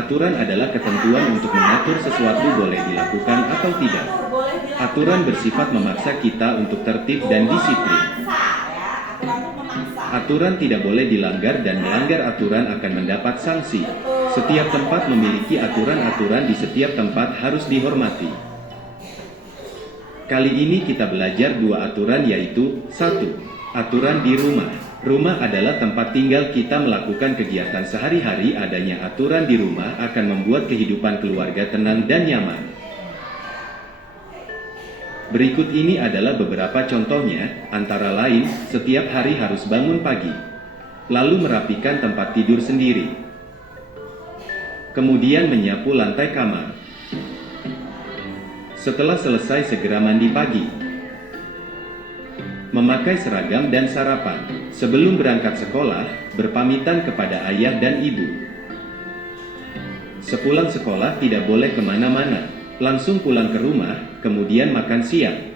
Aturan adalah ketentuan untuk mengatur sesuatu boleh dilakukan atau tidak. Aturan bersifat memaksa kita untuk tertib dan disiplin. Aturan tidak boleh dilanggar dan melanggar aturan akan mendapat sanksi. Setiap tempat memiliki aturan-aturan di setiap tempat harus dihormati. Kali ini kita belajar dua aturan yaitu 1. Aturan di rumah. Rumah adalah tempat tinggal kita melakukan kegiatan sehari-hari. Adanya aturan di rumah akan membuat kehidupan keluarga tenang dan nyaman. Berikut ini adalah beberapa contohnya, antara lain, setiap hari harus bangun pagi, lalu merapikan tempat tidur sendiri, kemudian menyapu lantai kamar. Setelah selesai segera mandi pagi, memakai seragam dan sarapan. Sebelum berangkat sekolah, berpamitan kepada ayah dan ibu. Sepulang sekolah tidak boleh kemana-mana, langsung pulang ke rumah, kemudian makan siang.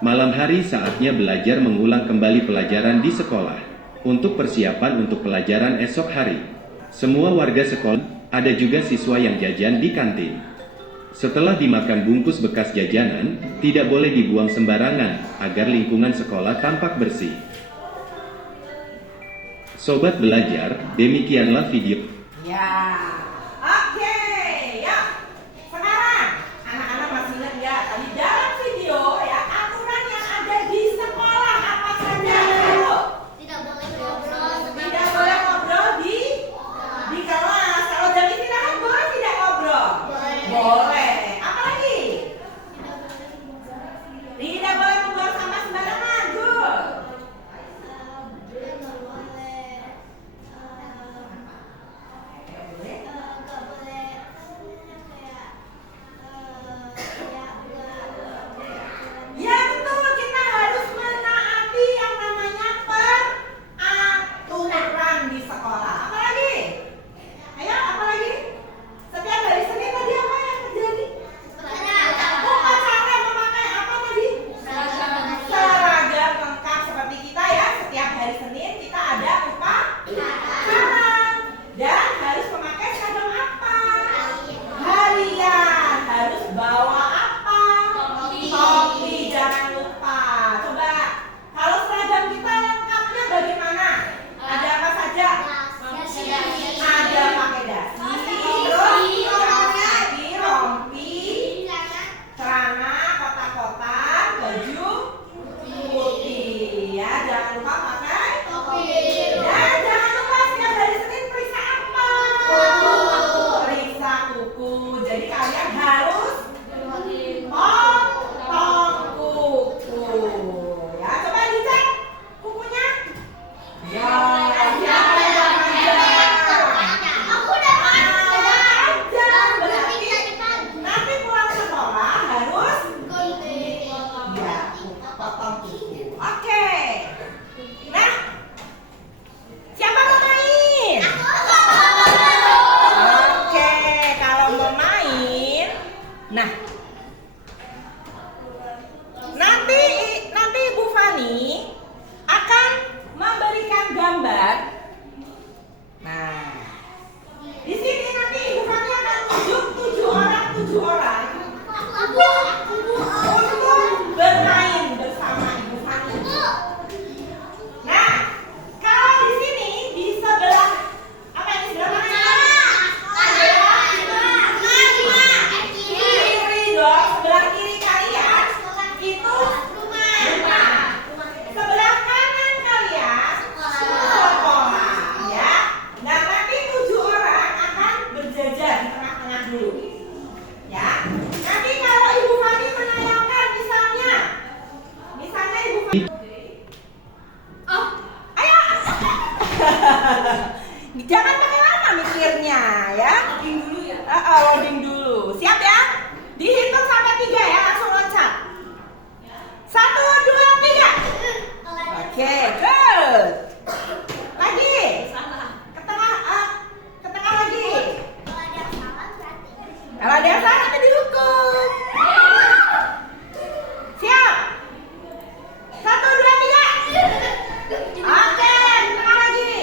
Malam hari saatnya belajar mengulang kembali pelajaran di sekolah, untuk persiapan untuk pelajaran esok hari. Semua warga sekolah, ada juga siswa yang jajan di kantin. Setelah dimakan bungkus bekas jajanan, tidak boleh dibuang sembarangan, agar lingkungan sekolah tampak bersih. Sobat belajar, demikianlah video. Ya, oke, yuk. Sekarang, anak-anak masih ingat ya, tadi dalam video ya, aturan yang ada di sekolah apa saja? Tidak boleh ngobrol. Tidak boleh ngobrol di kelas. Kalau jam istirahat boleh tidak ngobrol? Boleh. Apa lagi? Tidak boleh membuang sampah sembarangan. Good. Ya betul, kita harus menaati yang namanya peraturan di sekolah. Apa lagi? Ayo, apa lagi? Setiap hari Senin tadi apa yang terjadi? Upacara memakai apa tadi? Seragam lengkap seperti kita ya. Setiap hari Senin kita ada upacara dan harus memakai seragam apa? Harian. Harus bawa apa? Topi, jangan lupa. Coba, kalau seragam kita lengkapnya bagaimana? Ada apa saja? Ada pakai dasi, terus kaki, rompi, celana kotak-kotak, baju putih. Ya, jangan lupa pakai topi. Dan jangan lupa setiap hari Senin periksa apa? Periksa kuku. Jadi kalian harus potong kuku. Ya, coba dicek kukunya. Ya, siapa yang manja? Berarti nanti pulang sekolah harus ya potong kuku. Oke. Nah, siapa mau main? Oke, kalau mau main, nah nanti Ibu Fani akan memberikan gambar. Nah, di sini nanti Ibu Fani akan tunjuk 7 orang untuk bermain bersama Ibu Fani. Nah, kalau di sini di sebelah apa ini sebelah mana? Kiri dong, sebelah kiri kalian itu rumah. Sebelah kanan kalian sekolah, ya. Nah, nanti 7 orang akan berjajar di tengah-tengah dulu, ya. Nanti kalau Ibu Fani menayangkan misalnya Ibu Fani, ayo, jangan pakai lama mikirnya, ya. Loading dulu ya. Loading dulu, siap ya? Dihitung sampai 3 ya, langsung loncat. 1, 2, 3. Oke, good. Lagi. Ke tengah lagi. Kalau ada yang salah nanti dihukum. Siap. 1, 2, 3. Oke, tengah lagi.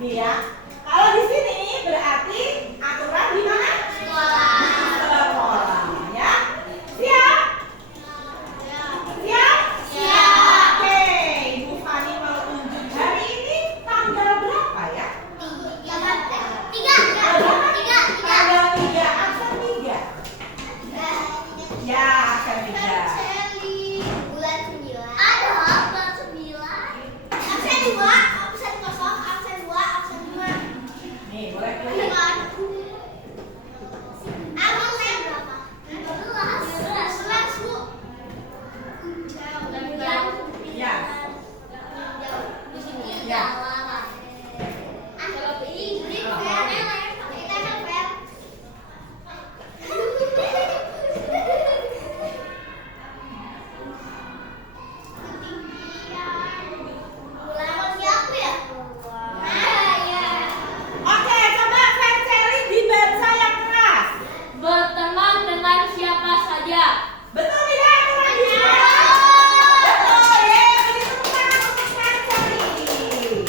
Nih ya. Kalau di sini berarti aturan di mana? Sekolah. Sekolah, ya. Siap? Siap? Siap. Oke, Ibu Fani mau tunjuk hari ini tanggal berapa ya? Tiga. Tanggal 3, absen 3. Ya, absen 3. Bulan 9. Ada bulan 9. Absen 2, absen kosong, absen 2, absen 2. Nih, boleh pilih. Absen berapa? 11, Bu. Ya. Di sini Ya. Kalau ini kita kan bulan siapa ya? Oke, coba Fenseli dibaca yang keras. Berteman dengan siapa saja. Betul tidak aturan di sini? Betul, ya. Beri tepuk tangan untuk Fenseli.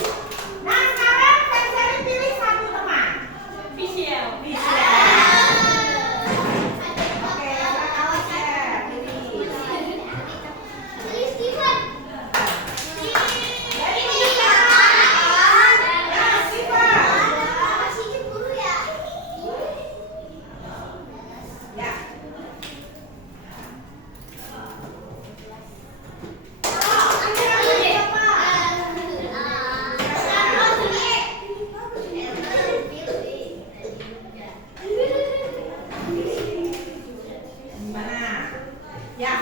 Nah, sekarang Fenseli pilih satu teman. Official. Bisa. Oke, silakan share. Pilih. Pilih Steven. Jadi bisa. Ya, Siva. Masih cemburu ya? Ya. Oh, ada siapa? Gimana? Ya.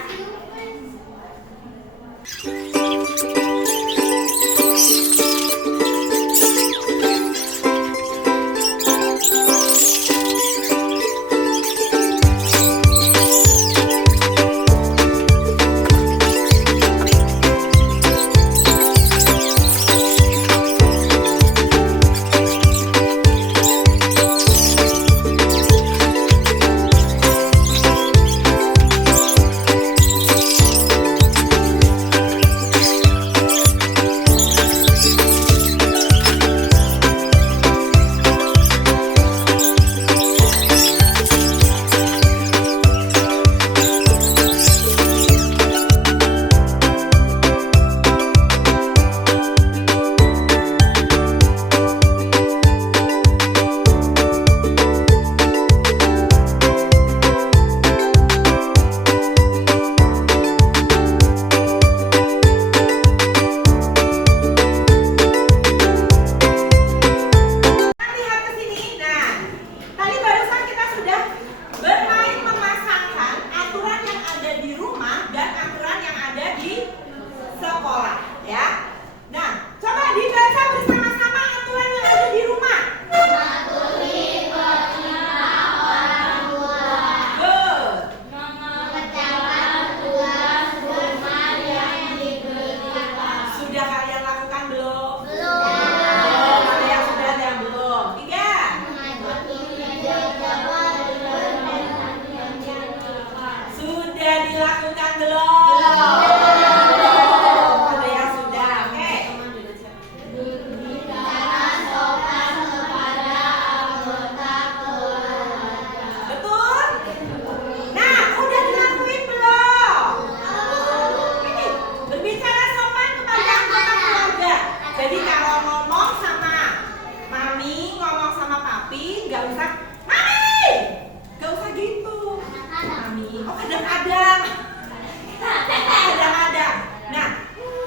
Lihat ke sini. Nah, tadi barusan kita sudah bermain memasangkan aturan yang ada di rumah dan aturan yang ada di sekolah, ya. Nah, coba dibaca bersama-sama aturan yang ada di rumah. Good. Sudah kalian lakukan belum? Belum. Ada yang sudah, ada yang belum. 3. Sudah dilakukan belum? Ada yang sudah. Oke. Betul? Nah, udah dilakuin belum? Ini berbicara sopan kepada anggota keluarga. Jadi kalau ngomong sama mami, ngomong sama papi, nggak usah mami, nggak usah gitu. Mami, oh kadang-kadang, kadang-kadang. Nah,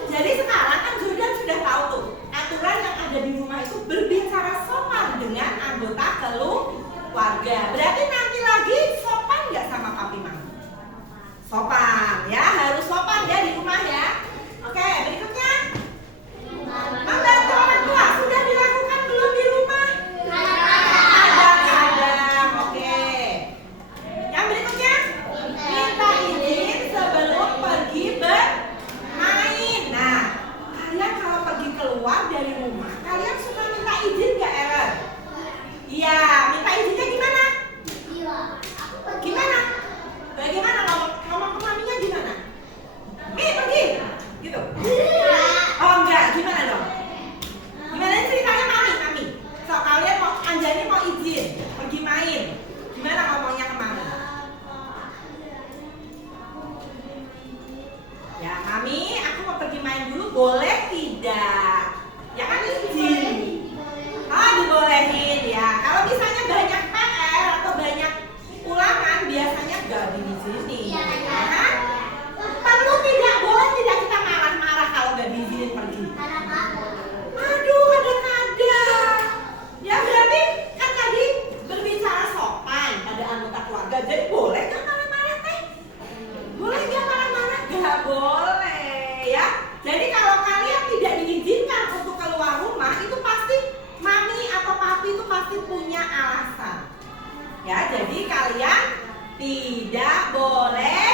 jadi sekarang kan Jordan sudah tahu tuh aturan yang ada di rumah itu berbicara sopan dengan anggota keluarga. Berarti nanti lagi sopan nggak sama papi mami? Sopan, ya harus sopan ya di rumah ya. Oke, berikutnya membantu orang tua sudah dilakukan belum di rumah? Kadang-kadang, oke. Yang berikutnya minta izin sebelum pergi bermain. Nah, kalian kalau pergi keluar dari rumah, kalian suka minta izin nggak, Ellen? Iya, minta izinnya gimana? Gimana? Bagaimana ngomong ke maminya gimana? Pergi, gitu. Oh enggak, gimana dong? Gimana ceritanya mami? boleh tidak? Ya kan izin. Oh, dibolehin ya. Kalau misalnya banyak PR atau banyak ulangan biasanya nggak diizinin. Iya, Ya kan? Perlu tidak boleh tidak kita marah-marah kalau nggak diizinin pergi. Aduh, kadang-kadang. Ya berarti kan tadi berbicara sopan pada anggota keluarga. Jadi boleh nggak marah-marah teh? Boleh nggak marah-marah? Nggak boleh ya. Jadi kalau kalian tidak diizinkan untuk keluar rumah itu pasti mami atau papi itu pasti punya alasan. Ya, jadi kalian tidak boleh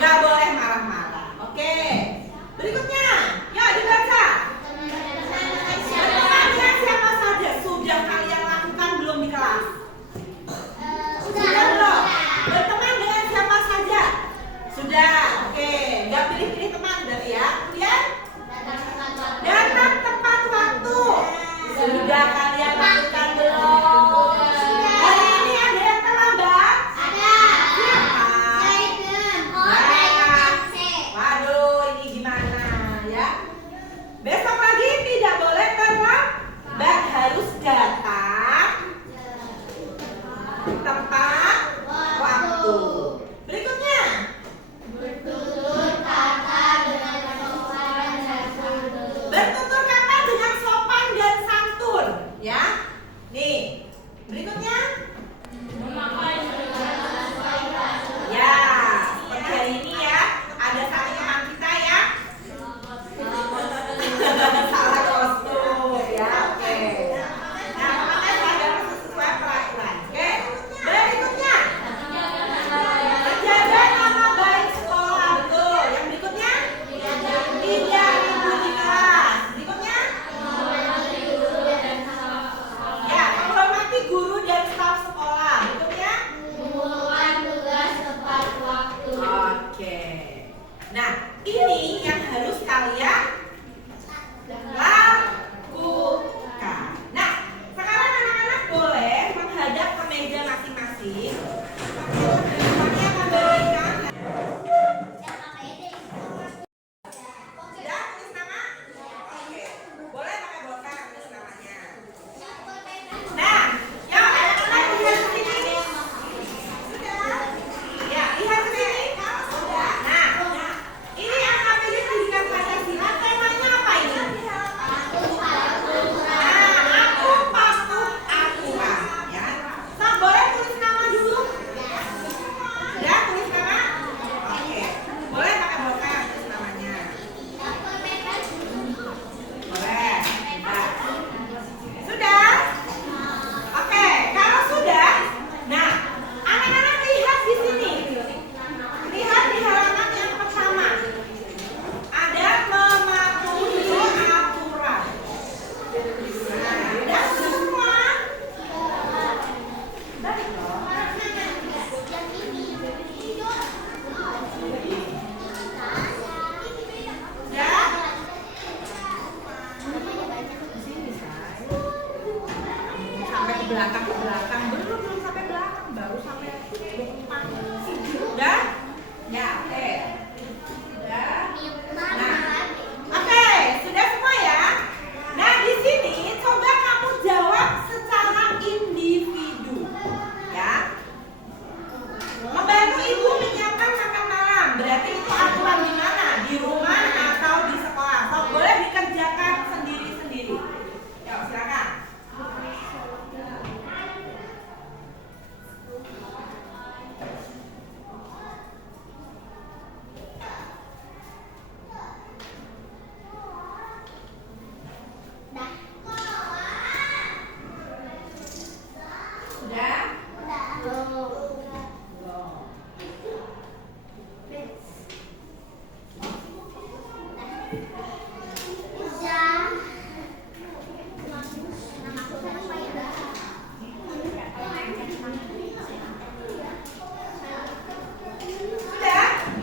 nggak boleh marah-marah. Oke. Berikutnya, yuk dibaca. Berteman dengan siapa saja sudah kalian lakukan belum di kelas? Sudah belum? Berteman dengan siapa saja? Sudah. Oke. Nggak pilih-pilih teman berarti ya. Kemudian datang tepat waktu. Sudah kalian lakukan belum? Hari ini ada yang terlambat? Siapa? Waduh, ini gimana ya? Besok lagi tidak boleh terlambat, harus datang tepat waktu. Berikutnya, bertutur kata dengan sopan dan santun, ya. Nih, berikutnya. Ya, seperti hari ini ya, ada satu teman kita ya. Salah kostum ya, oke. Nah, makanya saya sesuai peraturan. Oke, berikutnya. Menjaga nama baik sekolah. Tuh, yang berikutnya. Tidak ribut di kelas. Berikutnya. Ya, menghormati guru dan staf sekolah. Berikutnya. Oke. Nah, ini yang harus kalian lakukan. Nah, sekarang anak-anak boleh menghadap ke meja masing-masing. Kami akan berikan. Sudah tulis nama? Oke. Boleh pakai bolpen tulis namanya. Nah, ya anak-anak lihat ke sini. Sudah. Ya, lihat ke sini. Sudah. Nah, ini akan pilih pendidikan Pancasila. Temanya apa ini? Nah, aku patuh aturan. Ya. So, boleh tulis nama dulu? Sudah tulis nama? Oke. Boleh pakai bolpen tulis namanya. Boleh. Nah. Sudah? Oke, kalau sudah, nah, anak-anak lihat di sini. Lihat di halaman yang pertama. Ada mematuhi aturan. Nah, udah semua. Udah? Sampai ke belakang belum sampai belakang, baru sampai depan. Udah? Ya, oke. Udah. Oke, sudah semua ya. Nah, di sini coba kamu jawab secara individu, ya. Membantu ibu menyiapkan makan malam, berarti itu aturan di mana? Di rumah atau di sekolah? So, boleh dikerjakan sendiri-sendiri. Yuk, silakan. Sudah?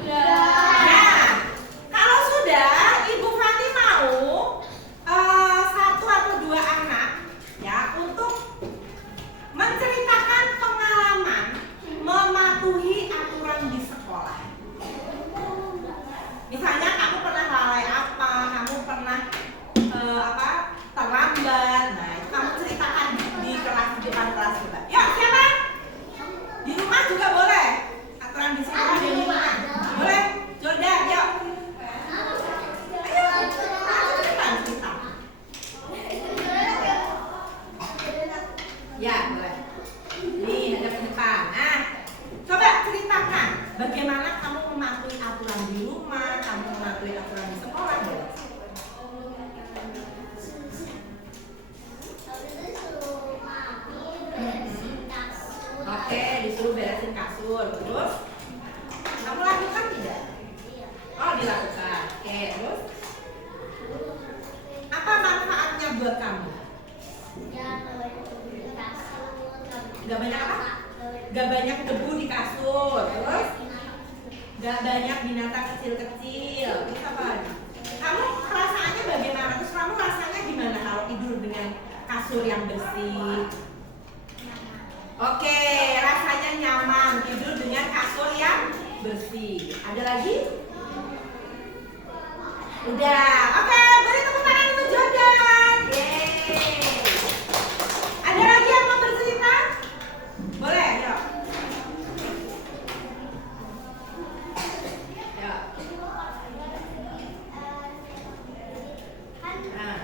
Sudah? Nah, kalau sudah, Ibu Fati mau satu atau dua anak ya untuk menceritakan pengalaman mematuhi aturan di sekolah. Misalnya kamu pernah lalai beresin kasur. Terus kamu lakukan tidak? Oh, dilakukan. Oke, terus apa manfaatnya buat kamu? Gak banyak apa? Gak banyak debu di kasur. Terus gak banyak binatang kecil-kecil. Terus apa lagi? Kamu perasaannya bagaimana? Terus kamu rasanya gimana kalau tidur dengan kasur yang bersih? Oke, rasanya nyaman tidur dengan kasur yang bersih. Ada lagi? Udah. Oke, beri tepuk tangan untuk Jordan. Yeay. Ada lagi yang mau bercerita? Boleh, yuk. Yuk. Nah.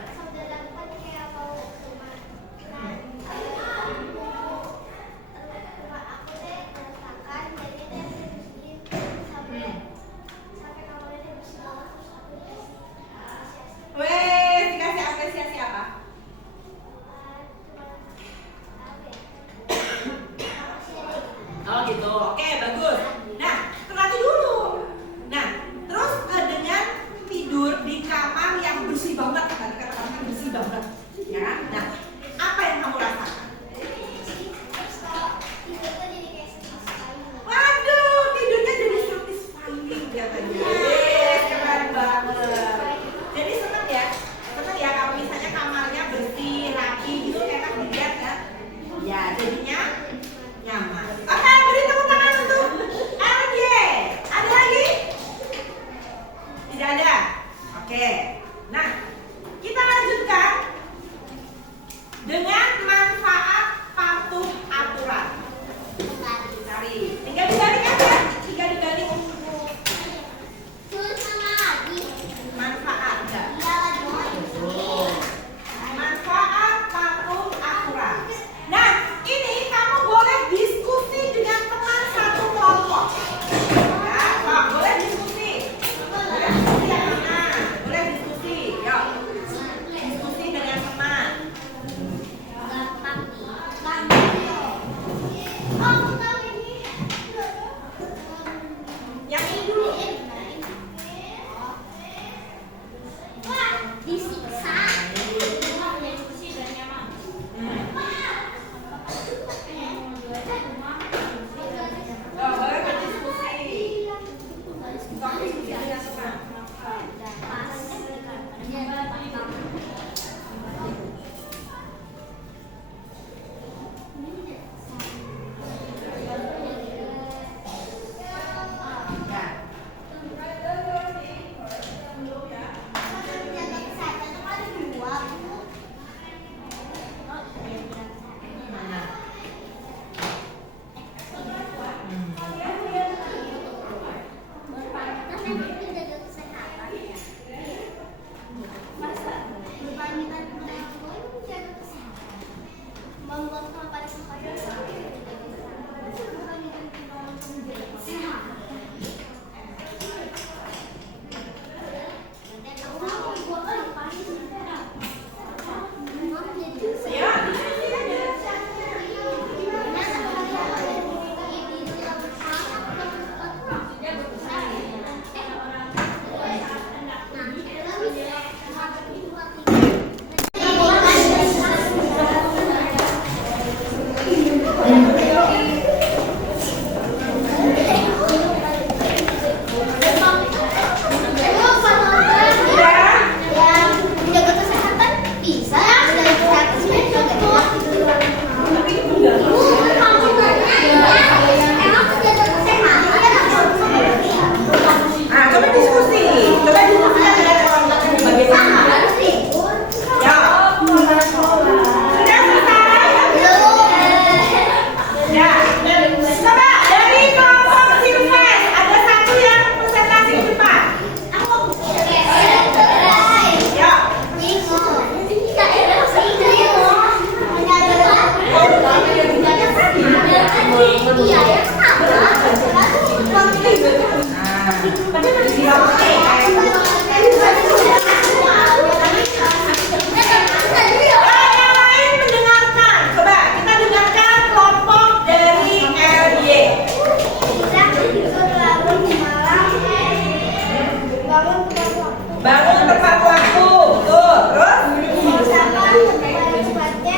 tepat waktu. Tuh, terus Buang sampah, kembali cepatnya,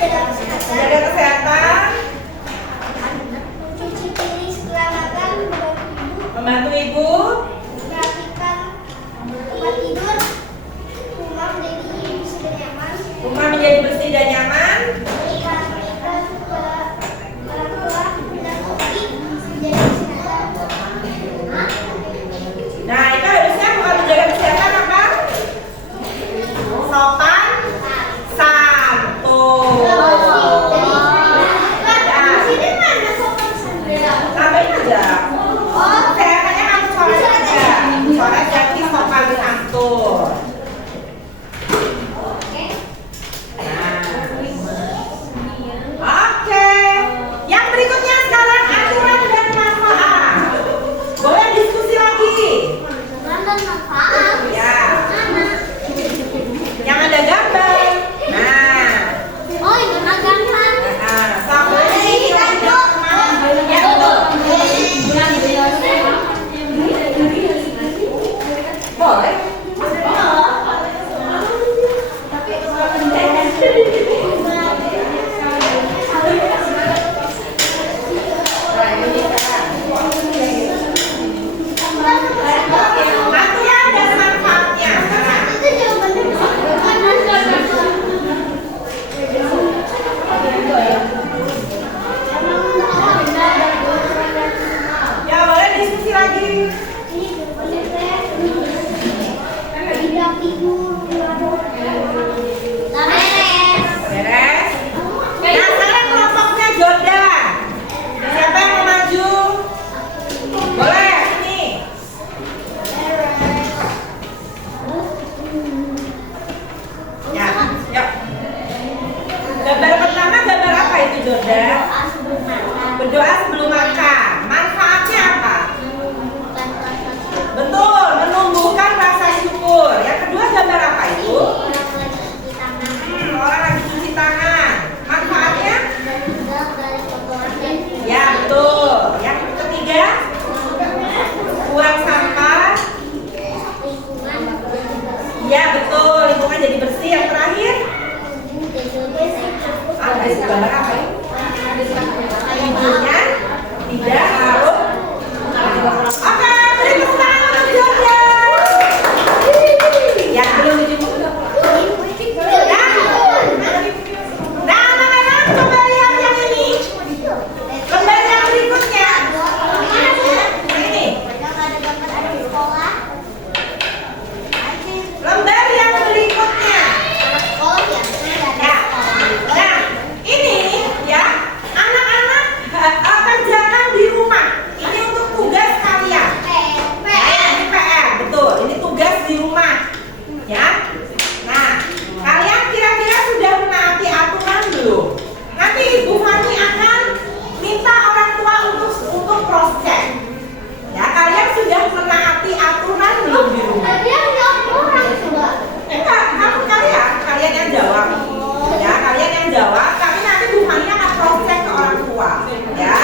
jaga kesehatan, jaga kesehatan, mencuci piring setelah makan, membantu ibu, memperhatikan tempat tidur, rumah menjadi bersih dan nyaman, rumah menjadi bersih dan nyaman. memperhatikan orang tua dan kopi menjadi kesehatan. Nah, itu harusnya bukan menjaga kesehatan apa? Sopan, santun. Tambahin aja. Kesehatannya kamu coret aja. Coret jadi sopan santun. Oke. Yang berikutnya sekarang aturan dan manfaat. Boleh diskusi lagi. Dan manfaat. Ya. Yang ada gambar. Nah. Oh, itu gampang. Nah, sampai ya betul. Boleh. Aturan dan manfaatnya. Itu jawabannya. Ya boleh diskusi lagi. Ini jawabannya. Tidak tidur. Beres. Nah sekarang kelompoknya Jordan. Siapa yang mau maju? Boleh, sini. Ya, yuk. Gambar pertama gambar apa itu Jordan? Berdoa sebelum makan. Manfaatnya apa? Betul, menumbuhkan rasa syukur. Yang kedua gambar apa itu? Orang lagi cuci tangan. Manfaatnya? Ya betul. Yang ketiga? Buang sampah. Ya betul, lingkungan jadi bersih. Yang terakhir? Ada itu gambar apa? Ibunya tidak harus. Oke, beri tepuk tangan untuk Jordan. Yang belum dijemput. Nah, anak-anak coba lihat yang ini. Lembar yang berikutnya. Ini. Lembar yang berikutnya. Ya. Nah, ini ya, anak-anak kerjakan di rumah. Ini untuk tugas kalian. Ini PR, betul. Ini tugas di rumah. Ya. Nah, kalian kira-kira sudah menaati aturan belum? Nanti Ibu Fani akan minta orang tua untuk cross check. Ya, kalian sudah menaati aturan belum di rumah? Enggak, kalian yang jawab. Ya, kalian yang jawab. Tapi nanti Bu Fani akan cross check ke orang tua. Ya.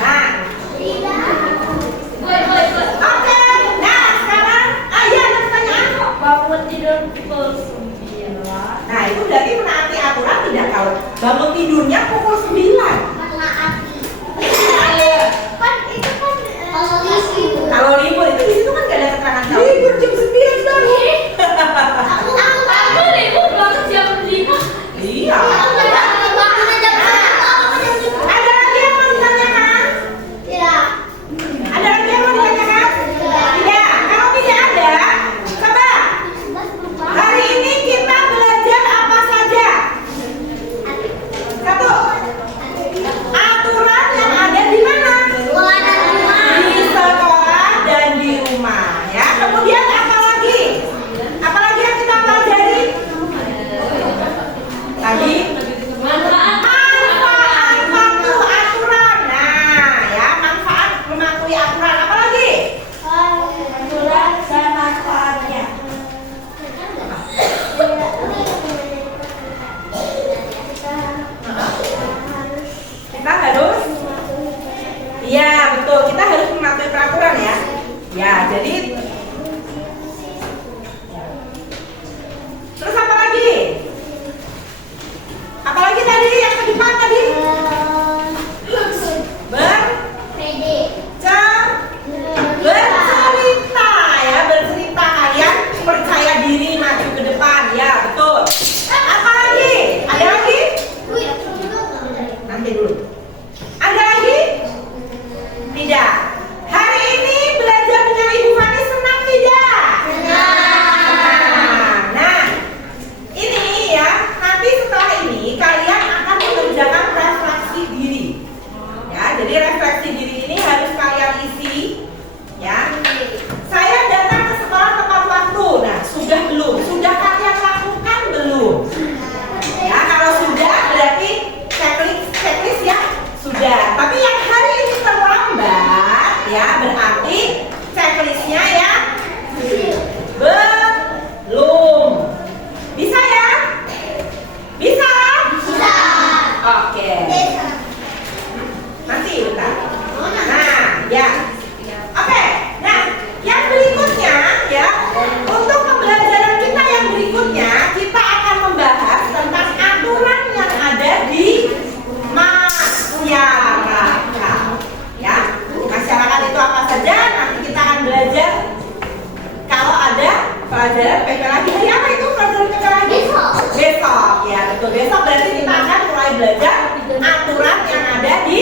Nah, oke. Nah, sekarang iya ada pertanyaan. Bangun tidur pukul 9. Nah, itu berarti menaati aturan tidak kalau bangun tidurnya pukul 9. Kalau libur itu di situ kan gak ada keterangan kalau libur jam 9 bangun. Aku libur banget jam 5. Iya. Ada lagi yang mau ditanyakan? Ada lagi yang mau ditanyakan? Tidak. Kalau tidak ada, coba hari ini kita belajar apa saja? Satu. Aturan yang ada di mana? Di sekolah dan di rumah. Ya. Kemudian PP lagi. Hari apa itu pelajaran PP lagi? Besok. Besok, ya betul. Besok berarti kita akan mulai belajar aturan yang ada di